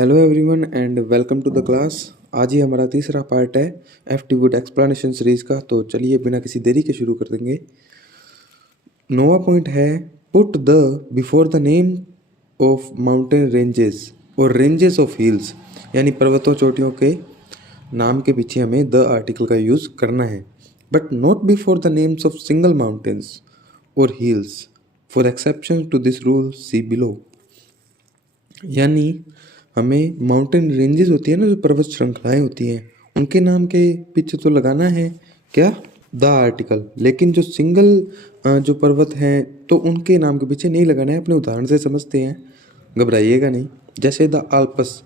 Hello everyone and welcome to the class. आज ही हमारा तीसरा पार्ट है एप्टीट्यूड एक्सप्लेनेशन सीरीज का। तो चलिए बिना किसी देरी के शुरू कर देंगे। नोवा पॉइंट है put the before the name of mountain ranges और रेंजेस ऑफ हिल्स, यानी पर्वतों चोटियों के नाम के पीछे हमें द आर्टिकल का यूज़ करना है, but not before the names of single mountains और hills. For exception to this rule see below. यानी हमें माउंटेन रेंजेस होती है ना, जो पर्वत श्रृंखलाएं होती हैं, उनके नाम के पीछे तो लगाना है क्या, द आर्टिकल। लेकिन जो सिंगल जो पर्वत हैं तो उनके नाम के पीछे नहीं लगाना है। अपने उदाहरण से समझते हैं, घबराइएगा नहीं। जैसे द आल्प्स।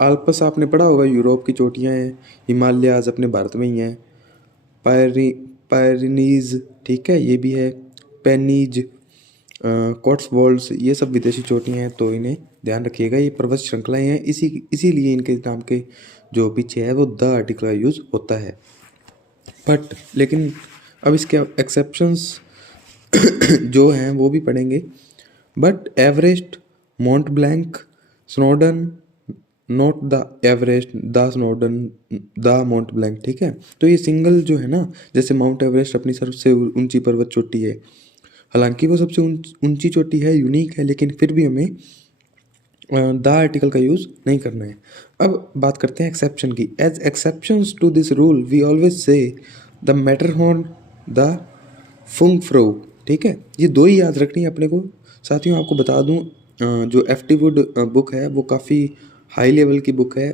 आल्प्स आपने पढ़ा होगा, यूरोप की चोटियाँ हैं। हिमालयाज अपने भारत में ही हैं। पायरिनीज, ठीक है, ये भी है। पेनीज, कॉट्सवोल्ड्स, ये सब विदेशी चोटियाँ हैं, तो इन्हें ध्यान रखिएगा। ये पर्वत श्रृंखलाएं हैं, इसीलिए इनके नाम के जो पीछे है वो द आर्टिकल का यूज़ होता है। बट लेकिन अब इसके एक्सेप्शंस जो हैं वो भी पढ़ेंगे। But Everest, mount blank, Snowden, not the Everest, the Snowden, the mount blank, ठीक है। तो ये सिंगल जो है ना, जैसे माउंट एवरेस्ट अपनी सबसे ऊंची पर्वत चोटी है, हालांकि वो सबसे ऊंची चोटी है, यूनिक है, लेकिन फिर भी हमें द आर्टिकल का यूज़ नहीं करना है। अब बात करते हैं एक्सेप्शन की। As exceptions to this rule we always say the Matterhorn, the Jungfrau, ठीक है। ये दो ही याद रखनी है अपने को। साथियों आपको बता दूं, जो एप्टीट्यूड बुक है वो काफ़ी हाई लेवल की बुक है।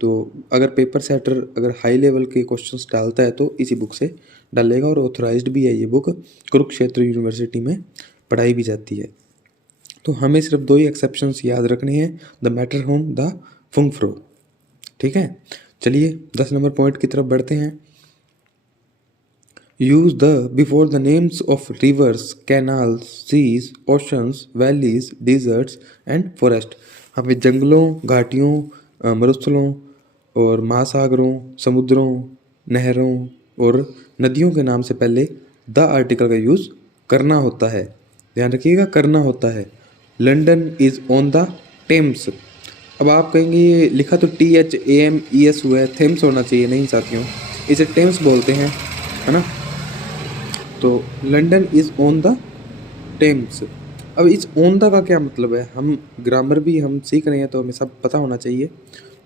तो अगर पेपर सेटर अगर हाई लेवल के क्वेश्चंस डालता है तो इसी बुक से डालेगा, और ऑथराइज्ड भी है ये बुक, कुरुक्षेत्र यूनिवर्सिटी में पढ़ाई भी जाती है। तो हमें सिर्फ दो ही एक्सेप्शंस याद रखने हैं, द मैटरहॉर्न, द फुंगफ्रो, ठीक है। चलिए 10 नंबर पॉइंट की तरफ बढ़ते हैं। Use the before the names of rivers, canal, seas, oceans, valleys, deserts and forest. हमें जंगलों, घाटियों, मरुस्थलों और महासागरों, समुद्रों, नहरों और नदियों के नाम से पहले द आर्टिकल का यूज़ करना होता है। ध्यान रखिएगा, करना होता है। London is on the Thames. अब आप कहेंगे ये लिखा तो THAMES हुआ है, थेम्स होना चाहिए। नहीं साथियों, इसे टेम्स बोलते हैं, है ना। तो London is on the Thames. अब इस ऑन द का क्या मतलब है, हम ग्रामर भी हम सीख रहे हैं तो हमें सब पता होना चाहिए।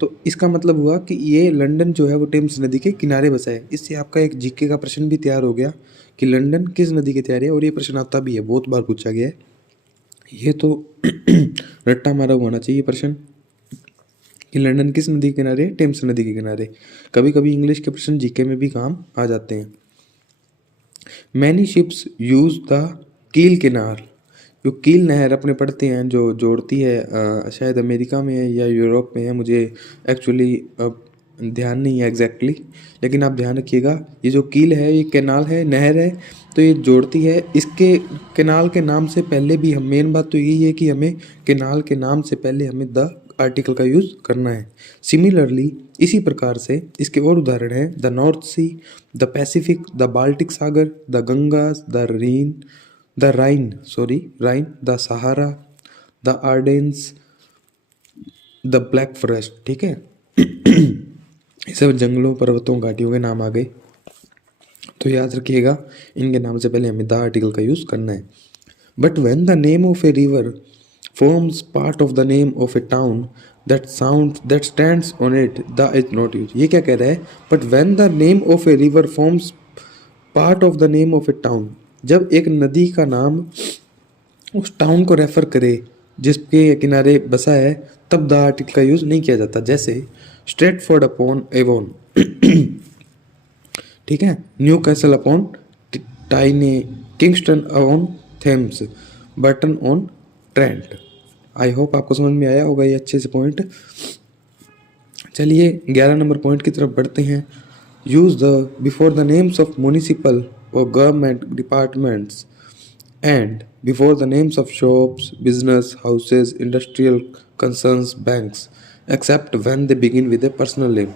तो इसका मतलब हुआ कि ये लंदन जो है वो टेम्स नदी के किनारे बसा है। इससे आपका एक जीके का प्रश्न भी तैयार हो गया कि लंदन किस नदी के किनारे है, और ये प्रश्न आता भी है, बहुत बार पूछा गया है। ये तो रट्टा मारा हुआ होना चाहिए प्रश्न कि लंदन किस नदी के किनारे, टेम्स नदी के किनारे। कभी कभी इंग्लिश के प्रश्न जीके में भी काम आ जाते हैं। मैनी शिप्स यूज द कील केनाल। जो कील नहर अपने पढ़ते हैं, जो जोड़ती है, शायद अमेरिका में है या यूरोप में है, मुझे एक्चुअली ध्यान नहीं है एग्जैक्टली, लेकिन आप ध्यान रखिएगा। ये जो कील है ये कैनाल है, नहर है, तो ये जोड़ती है। इसके कैनाल के नाम से पहले भी हम, मेन बात तो यही है कि हमें कैनाल के नाम से पहले हमें द आर्टिकल का यूज़ करना है। सिमिलरली इसी प्रकार से इसके और उदाहरण हैं the North Sea, the Pacific, the Baltic सागर, the Ganges, Rhine, the Sahara, the Ardennes, the Black Forest, ठीक है। ये सब जंगलों, पर्वतों, घाटियों के नाम आ गए। तो याद रखिएगा, इनके नाम से पहले हमें द आर्टिकल का यूज़ करना है। But when the name of a river forms part of the name of a town that stands on it, the is not used। ये क्या कह रहा है, but when the name of a river forms part of the name of a town, जब एक नदी का नाम उस टाउन को रेफर करे जिसके किनारे बसा है, तब द आर्टिकल का यूज नहीं किया जाता। जैसे स्ट्रेटफोर्ड अपॉन एवोन, ठीक है, Newcastle upon Tyne, Kingston on Thames, Burton on Trent. I hope आपको समझ में आया होगा ये अच्छे से पॉइंट। चलिए 11 नंबर पॉइंट की तरफ बढ़ते हैं। Use the before the names of municipal और government departments and before the names of shops, business, houses, industrial concerns, banks, except when they begin with a personal name.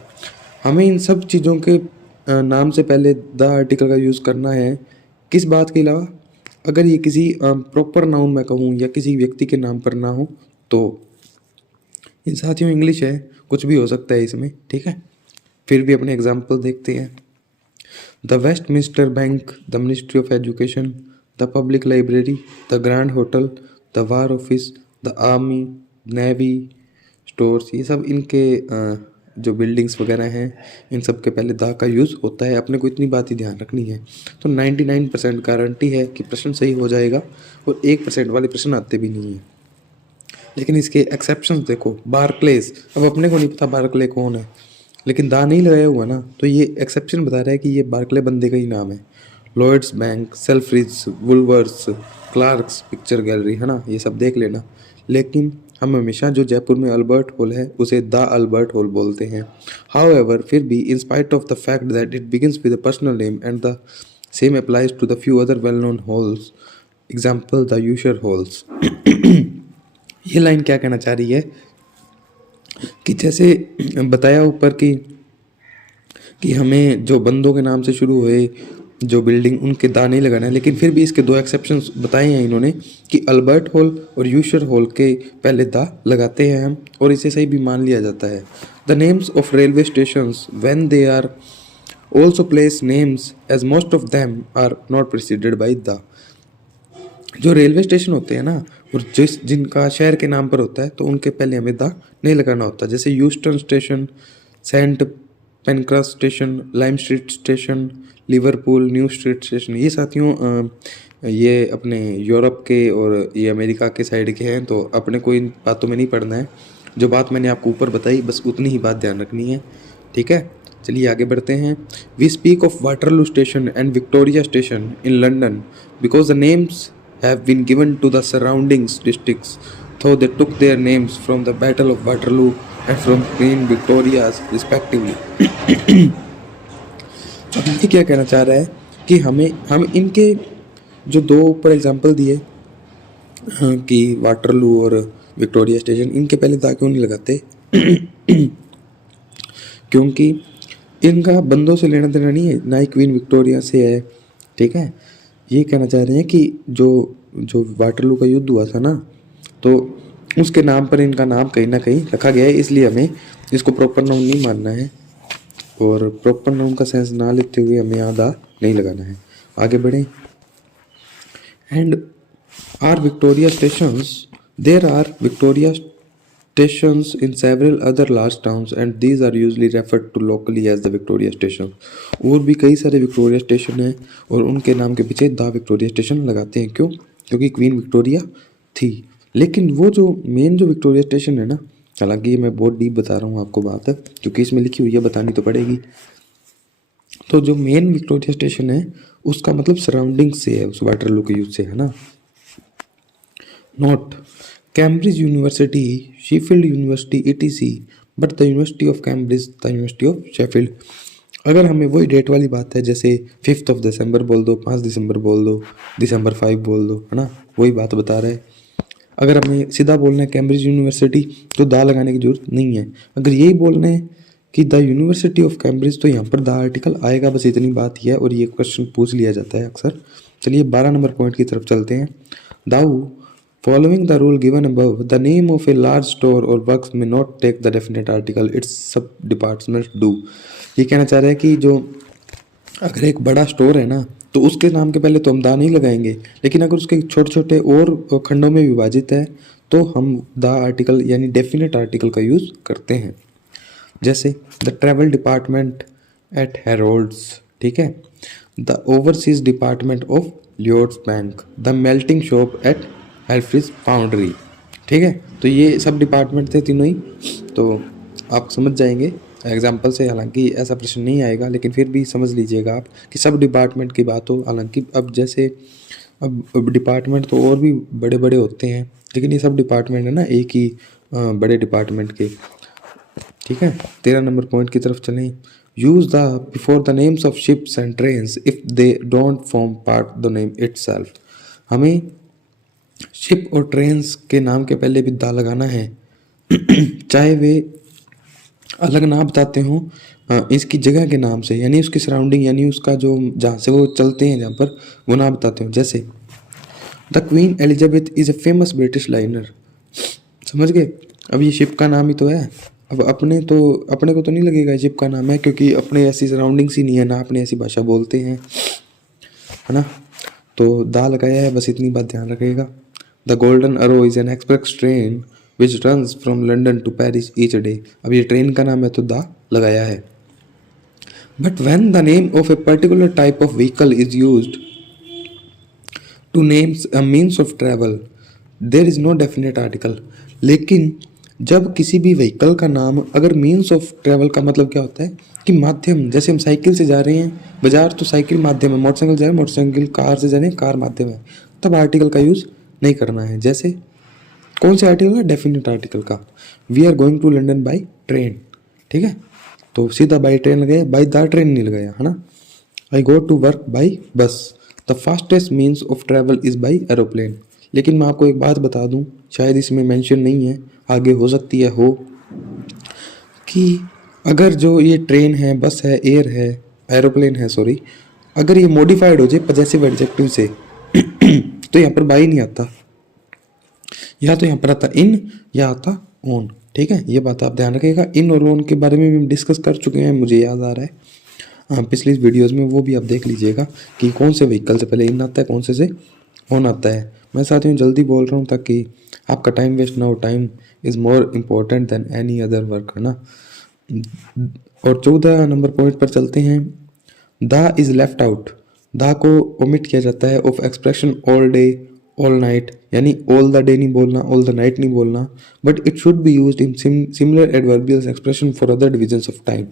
हमें इन सब चीज़ों के नाम से पहले द आर्टिकल का यूज़ करना है। किस बात के अलावा, अगर ये किसी प्रॉपर नाउन मैं कहूँ या किसी व्यक्ति के नाम पर ना हो तो इन साथियों इंग्लिश है, कुछ भी हो सकता है इसमें, ठीक है। फिर भी अपने एग्जाम्पल देखते हैं। The Westminster bank, the ministry of education, the public library, the grand hotel, the war office, the army, navy, stores, ये सब इनके जो बिल्डिंग्स वगैरह हैं, इन सब के पहले द का यूज़ होता है। अपने को इतनी बात ही ध्यान रखनी है। तो 99% गारंटी है कि प्रश्न सही हो जाएगा, और 1% वाले प्रश्न आते भी नहीं हैं। लेकिन इसके एक्सेप्शंस देखो। बार्कलेज, अब अपने को नहीं पता बार्कले कौन है, लेकिन दा नहीं लगाया हुआ ना, तो ये एक्सेप्शन बता रहा है कि ये बार्कले बंदे का ही नाम है। Lloyds bank, Selfridge, Woolworths, Clarks picture gallery, है ना, ये सब देख लेना। लेकिन हम हमेशा जो जयपुर में अल्बर्ट हॉल है उसे द अल्बर्ट हॉल बोलते हैं। हाउएवर, फिर भी in spite of the fact that it begins with a personal name and the same applies to the few other well known halls, example the Usher halls. ये लाइन क्या कहना चाह रही है कि जैसे बताया ऊपर कि हमें जो बंदों के नाम से शुरू हुए जो बिल्डिंग, उनके दा नहीं लगाना है, लेकिन फिर भी इसके दो एक्सेप्शंस बताए हैं इन्होंने कि अल्बर्ट हॉल और यूशर हॉल के पहले दा लगाते हैं हम, और इसे सही भी मान लिया जाता है। The names of railway stations when they are also place names as most of them are not preceded by the. जो रेलवे स्टेशन होते हैं ना, और जिनका शहर के नाम पर होता है, तो उनके पहले हमें दा नहीं लगाना होता। जैसे Euston station, Saint Pancras station, Lime Street station, Liverpool New Street station. ये साथियों ये अपने यूरोप के और ये अमेरिका के साइड के हैं, तो अपने को इन बातों में नहीं पढ़ना है। जो बात मैंने आपको ऊपर बताई बस उतनी ही बात ध्यान रखनी है, ठीक है। चलिए आगे बढ़ते हैं। We speak of Waterloo station and Victoria station in London because the names have been given to the surrounding districts, though they took their names from the Battle of Waterloo and from Queen Victoria's respectively. अब ये क्या कहना चाह रहा है कि हम इनके जो दो ऊपर एग्जांपल दिए, हाँ, कि वाटरलू और विक्टोरिया स्टेशन, इनके पहले दा क्यों नहीं लगाते? क्योंकि इनका बंदों से लेना देना नहीं है, ना ही क्वीन विक्टोरिया से है, ठीक है। ये कहना चाह रहे हैं कि जो वाटरलू का युद्ध हुआ था ना, तो उसके नाम पर इनका नाम कहीं ना कहीं रखा गया है, इसलिए हमें इसको प्रॉपर नाउन नहीं मानना है, और प्रॉपर नाउन का सेंस ना लेते हुए हमें यहाँ दा नहीं लगाना है। आगे बढ़ें। And are Victoria stations, there are Victoria stations in several other large towns and these are usually referred to locally as the Victoria Station। और भी कई सारे विक्टोरिया स्टेशन हैं और उनके नाम के पीछे द विक्टोरिया स्टेशन लगाते हैं। क्यों? क्योंकि क्वीन विक्टोरिया थी। लेकिन वो जो मेन जो विक्टोरिया स्टेशन है ना, हालांकि ये मैं बहुत डीप बता रहा हूँ आपको बात, क्योंकि इसमें लिखी हुई है, बतानी तो पड़ेगी। तो जो मेन विक्टोरिया स्टेशन है उसका मतलब सराउंडिंग से है, उस वाटरलू के यूज से, है ना। Note, Cambridge university, Sheffield university ETC, but the university of Cambridge the university of Sheffield. अगर हमें वही डेट वाली बात है, जैसे 5 दिसंबर बोल दो, 5 दिसंबर बोल दो, दिसंबर 5 बोल दो, है ना, वही बात बता रहा है। अगर हमें सीधा बोलना है कैम्ब्रिज यूनिवर्सिटी, तो दा लगाने की जरूरत नहीं है। अगर यही बोलना है कि द यूनिवर्सिटी ऑफ कैम्ब्रिज, तो यहाँ पर द आर्टिकल आएगा, बस इतनी बात ही है, और ये क्वेश्चन पूछ लिया जाता है अक्सर। चलिए 12 नंबर पॉइंट की तरफ चलते हैं। दाऊ, following the rule given above, the name of a large store or works may not take the definite article its sub departments do। ये कहना चाह रहा है कि जो अगर एक बड़ा स्टोर है ना, तो उसके नाम के पहले तो हम दा नहीं लगाएंगे, लेकिन अगर उसके छोटे छोटे और खंडों में विभाजित है तो हम द आर्टिकल यानी डेफिनेट आर्टिकल का यूज़ करते हैं। जैसे the travel department at Harrods, ठीक है, the overseas department of Lloyds bank, the melting shop at Helfridge foundry, ठीक है। तो ये सब डिपार्टमेंट थे तीनों ही, तो आप समझ जाएंगे एग्जाम्पल से। हालांकि ऐसा प्रश्न नहीं आएगा, लेकिन फिर भी समझ लीजिएगा आप कि सब डिपार्टमेंट की बात हो। हालांकि अब जैसे अब डिपार्टमेंट तो और भी बड़े बड़े होते हैं, लेकिन ये सब डिपार्टमेंट है ना एक ही बड़े डिपार्टमेंट के, ठीक है। 13 नंबर पॉइंट की तरफ चलें। Use the before the names of ships and trains if they don't form part the name itself. हमें शिप और ट्रेन्स के नाम के पहले भी दा लगाना है, चाहे वे अलग ना बताते हों इसकी जगह के नाम से, यानी उसकी सराउंडिंग, यानी उसका जो जहाँ से वो चलते हैं, जहाँ पर वो ना बताते हों। जैसे the queen Elizabeth is a famous British liner, समझ गए। अब ये शिप का नाम ही तो है। अब अपने को तो नहीं लगेगा ये शिप का नाम है, क्योंकि अपने ऐसी सराउंडिंग्स ही नहीं है ना, अपने ऐसी भाषा बोलते हैं, है ना। तो दा लगाया है, बस इतनी बात ध्यान रखिएगा। The Golden Arrow is an express train which runs from London to Paris each day. अब ये ट्रेन का नाम है तो दा लगाया है। But when the name of a particular type of vehicle is used to names a means of travel there is no definite article. लेकिन जब किसी भी व्हीकल का नाम अगर मीन्स ऑफ ट्रैवल का मतलब क्या होता है कि माध्यम, जैसे हम साइकिल से जा रहे हैं बाजार तो साइकिल माध्यम है, मोटरसाइकिल जा रहे हैं मोटरसाइकिल, कार से जा रहे हैं कार माध्यम है, तब आर्टिकल का यूज़ नहीं करना है। जैसे कौन से आर्टिकल का? डेफिनेट आर्टिकल का। We are going to London by train, ठीक है, तो सीधा बाई ट्रेन लगाया, बाई द ट्रेन नहीं लगाया, है ना। I go to work by bus. The fastest means of travel is by aeroplane. लेकिन मैं आपको एक बात बता दूं, शायद इसमें मेंशन नहीं है, आगे हो सकती है हो, कि अगर जो ये ट्रेन है, बस है, एयर है, एरोप्लेन है सॉरी, अगर ये मॉडिफाइड हो जाए पजेसिव एडजेक्टिव से तो यहाँ पर बाई नहीं आता, या तो यहाँ पर आता इन या आता ओन, ठीक है। ये बात आप ध्यान रखिएगा। इन और ओन के बारे में भी हम डिस्कस कर चुके हैं, मुझे याद आ रहा है पिछली वीडियोस में, वो भी आप देख लीजिएगा कि कौन से व्हीकल से पहले इन आता है, कौन से ओन आता है। मैं साथियों जल्दी बोल रहा हूँ ताकि आपका टाइम वेस्ट ना हो। Time is more important than any other work, है ना। और 14 नंबर पॉइंट पर चलते हैं। The is left out. The को ओमिट किया जाता है of expression all day all night, यानी ऑल द डे नहीं बोलना, ऑल द नाइट नहीं बोलना, but it should be used in similar adverbial expression for other divisions of time.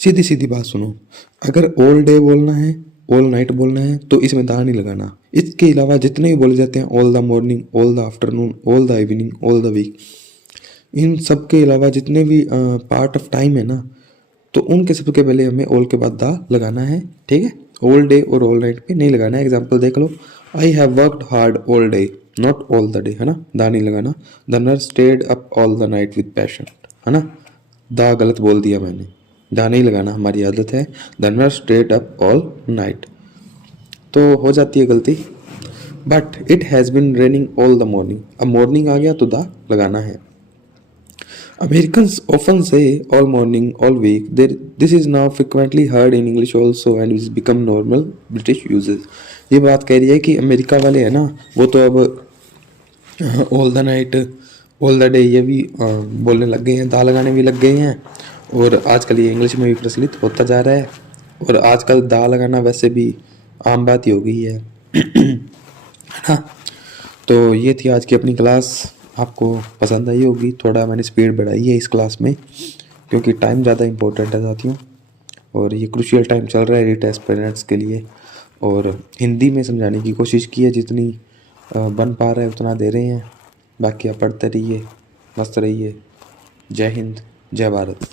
सीधी सीधी बात सुनो, अगर ऑल डे बोलना है, ऑल नाइट बोलना है, तो इसमें दा नहीं लगाना। इसके अलावा जितने भी बोले जाते हैं, all the morning, all the afternoon, all the evening, all the week, इन सब के अलावा जितने भी पार्ट ऑफ टाइम है ना, तो उनके सबके पहले हमें ऑल के बाद दा लगाना है, ठीक है। ऑल डे और ऑल नाइट पे नहीं लगाना है। एग्जाम्पल देख लो, I have worked hard all day, not all the day, है ना, दा नहीं लगाना। The nurse stayed up all the night with passion, है ना, दा गलत बोल दिया मैंने, दा नहीं लगाना, हमारी आदत है। The nurse stayed up all night, तो हो जाती है गलती। But it has been raining all the morning, अब मॉर्निंग आ गया तो दा लगाना है। Americans often say all morning, all week. This is now frequently heard in English also and is become normal British uses. ये बात कह रही है कि अमेरिका वाले हैं ना, वो तो अब all the night all the day ये भी बोलने लग गए हैं, दा लगाने भी लग गए हैं, और आजकल ये इंग्लिश में भी प्रचलित होता जा रहा है। और आजकल दा लगाना वैसे भी आम बात ही हो गई है ना। तो ये थी आज की अपनी क्लास, आपको पसंद आई होगी। थोड़ा मैंने स्पीड बढ़ाई है इस क्लास में क्योंकि टाइम ज़्यादा इंपॉर्टेंट है साथियों, और ये क्रूशियल टाइम चल रहा है रीट एस्पिरेंट्स के लिए, और हिंदी में समझाने की कोशिश की है, जितनी बन पा रहा है उतना दे रहे हैं। बाकी आप पढ़ते रहिए, मस्त रहिए। जय हिंद, जय भारत।